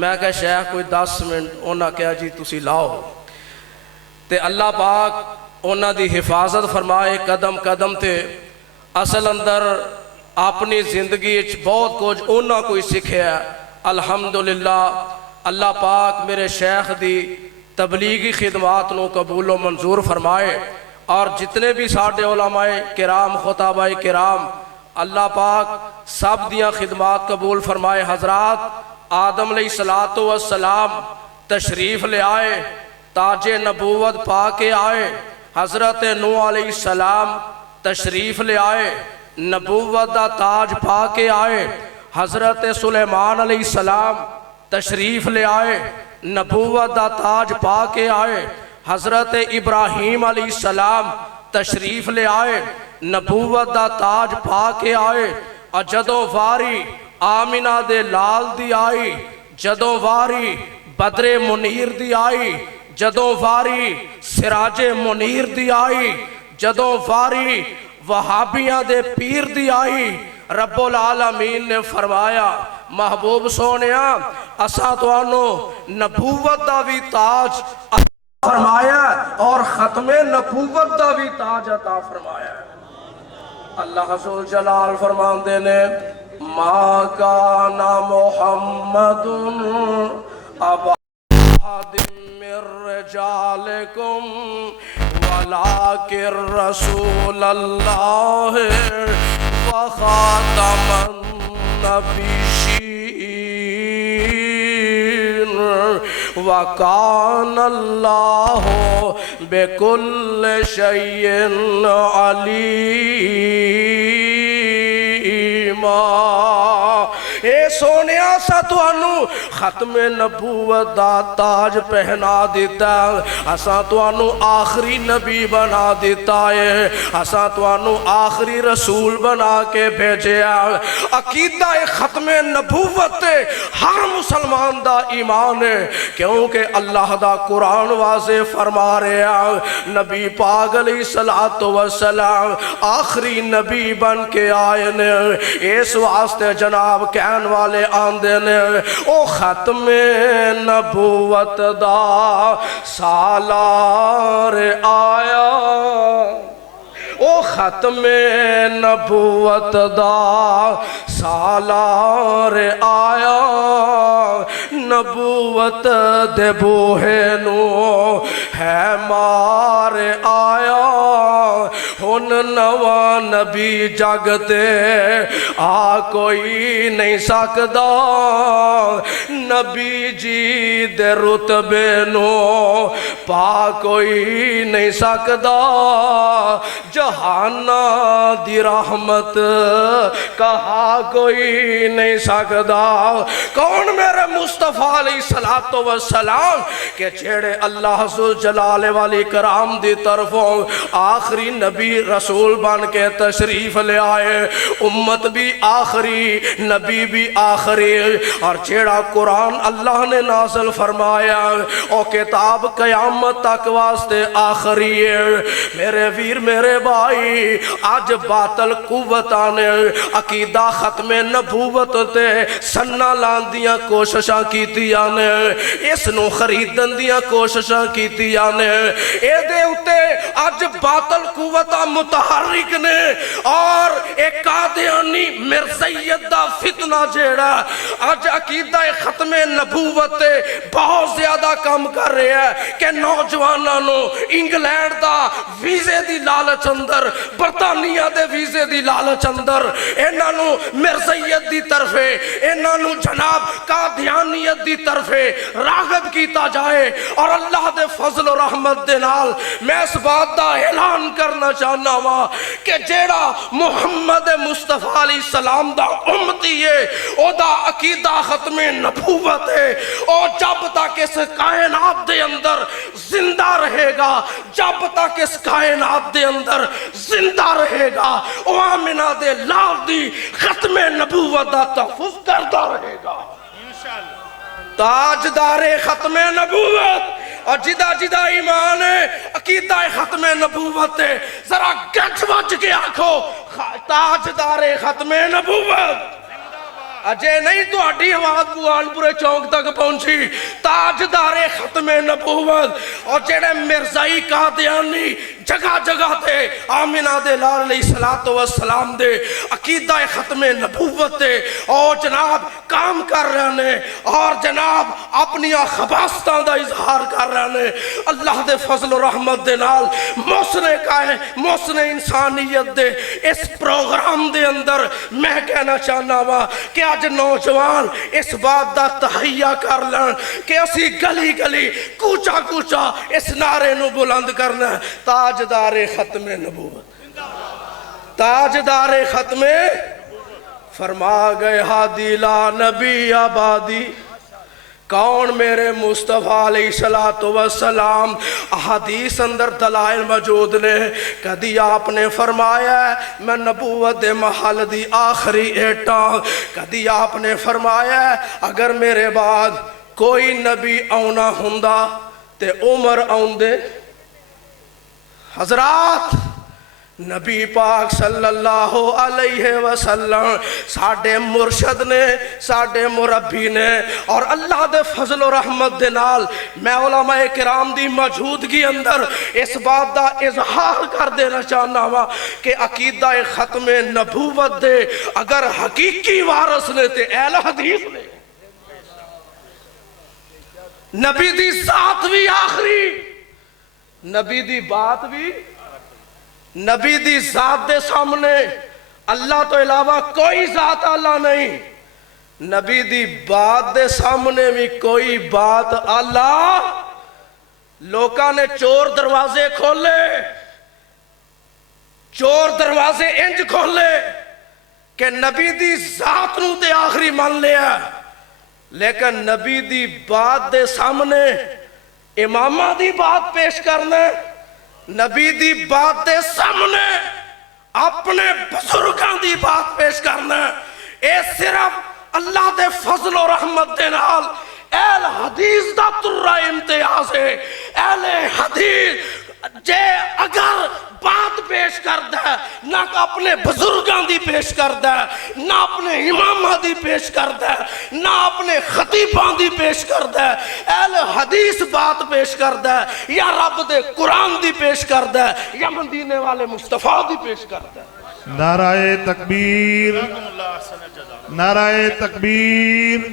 میں کہا شیخ کوئی 10 منٹ، انہاں کہا جی تسی لاؤ تے اللہ پاک انہاں دی حفاظت فرمائے قدم قدم تے اصل اندر اپنی زندگی بہت کچھ انہاں کوئی سکھیا الحمدللہ۔ اللہ پاک میرے شیخ دی تبلیغی خدمات نو قبول و منظور فرمائے، اور جتنے بھی ساڈے علماء کرام خطابہ کرام اللہ پاک سب دیاں خدمات قبول فرمائے۔ حضرات آدم علیہ السلام تشریف لے آئے، تاج نبوت پا کے آئے، حضرت نوح علیہ السلام تشریف لے آئے، نبوت دا تاج پا کے آئے، حضرت سلیمان علیہ السلام تشریف لے آئے، نبوت دا تاج پا کے آئے، حضرت ابراہیم علیہ السلام تشریف لے آئے، نبوت دا تاج پا کے آئے، اور جدوں واری آمنہ دے لال دی آئی، جدوں واری بدر منیر دی آئی، جدوں واری سراج منیر دی آئی، جدوں واری وہابیاں دے پیر دی آئی، رب العالمین نے فرمایا محبوب سونیا اساں توانو نبوت دا بھی تاج فرمایا اور ختم نبوت دا بھی تاج عطا فرمایا۔ اللہ ذو جلال فرماندے نے ما کان محمد ابا احد من رجالکم ولکن رسول اللہ وخاتم النبیین وکان اللہ بکل شیء علیما۔ اے سونیا سا توانو ختم نبوت دا تاج پہنا دیتا، اساں توانو آخری نبی بنا دیتا ہے، اساں توانو آخری رسول بنا کے بھیجیا۔ عقیدہ ختم نبوت ہر مسلمان دا ایمان ہے، کیونکہ اللہ دا قرآن واضح فرما رہا نبی پاک علیہ السلام آخری نبی بن کے آئے نے، اس واسطے جناب کہن والے آندے نے او ختم نبوت دا سالار آیا، او ختم نبوت دا سالار آیا، نبوت دے بوہے نو ہے مار آیا، ہن نواں نبی جگتے آ کوئی نہیں سکدا، نبی جی دے رتبے نو پا کوئی نہیں سکدا، جہانا دی رحمت کہا کوئی نہیں سکدا۔ کون میرے مصطفیٰ علیہ السلام کہ جیڑے اللہ ذو جلال والی کرام دی طرفوں آخری نبی رسول بن کے تشریف لے آئے، امت بھی آخری نبی بھی آخری، اور جیڑا قرآن اللہ نے نازل فرمایا او کتاب قیامت تک واسطے آخری ہے۔ میرے ویر میرے بھائی آج باطل قوتانے عقیدہ ختم نبوت تے سننا لاندیاں کوششاں کیتیاں نے، اس نو خریدن دیاں کوششاں کیتیاں نے، اے دے اتے آج باطل قوتاں متحرک نے، اور ایک قادیانی مرزیت دا فتنہ جیڑا آج عقیدہ ختم نبوت بہت زیادہ کم کر رہے ہیں کہ نوجوانانو انگلینڈ دا ویزے دی لالچ اندر، برطانیہ دے ویزے دی لالچ اندر انہوں مرزیت دی طرفے، انہوں جناب قادیانیت دی طرفے راغب کیتا جائے، اور اللہ دے فضل و رحمت دے نال میں اس بات دا اعلان کرنا چاہنا ہوا کہ جیڑا محمد مصطفیٰ علیہ السلام دا امتی ہے او دا عقیدہ ختم نبوت ہے، اور جب تک اس کائنات دے اندر زندہ رہے گا، جب تک اس کائنات دے اندر زندہ رہے گا، او آمنہ دے لال دی ختم نبوت دا تحفظ کرتا رہے گا۔ تاجدار ختم نبوت، اور جدہ جدہ ایمان ہے عقیدہ ختم نبوت ہے، ذرا گچ وچ کے آنکھو تاجدار ختم نبوت، اجے نہیں تو اڈی آواز بوانپورے چونک تک پہنچی تاجدار ختم نبوت اور جڑے مرزائی قادیانی جگہ جگہ تے آمینہ دے لال علیہ السلام دے عقیدہ ختم نبوت دے اور جناب کام کر رہے ہیں اور جناب اپنی خباستان دا اظہار کر رہے ہیں اللہ دے فضل و رحمت دے نال محسن انسانیت دے اس پروگرام دے اندر میں کہنا چاہنا وا کہ آج نوجوان اس بات دا تحیہ کر لیں کہ اسی گلی گلی کوچا کوچا اس نعرے نو بلند کرنا ہے تاجدار ختم نبوت تاجدار ختم فرما گئے ہادی لا نبی آبادی کون میرے مصطفیٰ علیہ السلام احادیث اندر دلائل موجود نے کدی آپ نے فرمایا ہے میں نبوت دے محل دی آخری ایٹا کدی آپ نے فرمایا ہے اگر میرے بعد کوئی نبی آنا ہوندا تے عمر آن دے حضرات نبی پاک صلی اللہ علیہ وسلم ساڑھے مرشد نے ساڑھے مربی نے اور اللہ دے فضل و رحمت دے نال میں علماء کرام دی موجودگی اندر اس بات دا اظہار کر دینا چاہنا ہوا کہ عقیدہ ختم نبوت دے اگر حقیقی وارث نے تے اہل حدیث نے نبی دی ذات بھی آخری نبی دی بات بھی نبی دی ذات دے سامنے اللہ تو علاوہ کوئی ذات اللہ نہیں نبی دی بات دے سامنے بھی کوئی بات اللہ لوکاں نے چور دروازے کھولے چور دروازے انج کھولے کہ نبی دی ذات نو تے آخری مان لیا لیکن نبی دی بات دے سامنے امامہ دی بات پیش کرنا نبی دی بات دے سامنے اپنے بزرگاں دی بات پیش کرنا اے صرف اللہ دے فضل و رحمت دے نال اہل حدیث دا ترہ امتیاز ہے اہل حدیث جے اگر بات پیش کردا ہے نہ اپنے بزرگاں دی پیش کردا ہے نہ اپنے امامہ دی پیش کردا ہے نہ اپنے خطیباں دی پیش کردا ہے اہل حدیث بات پیش کردا ہے یا رب دے قرآن دی پیش کردا ہے یا مدینے والے مصطفیٰ دی پیش کردا ہے نعرہ تکبیر نعرہ تکبیر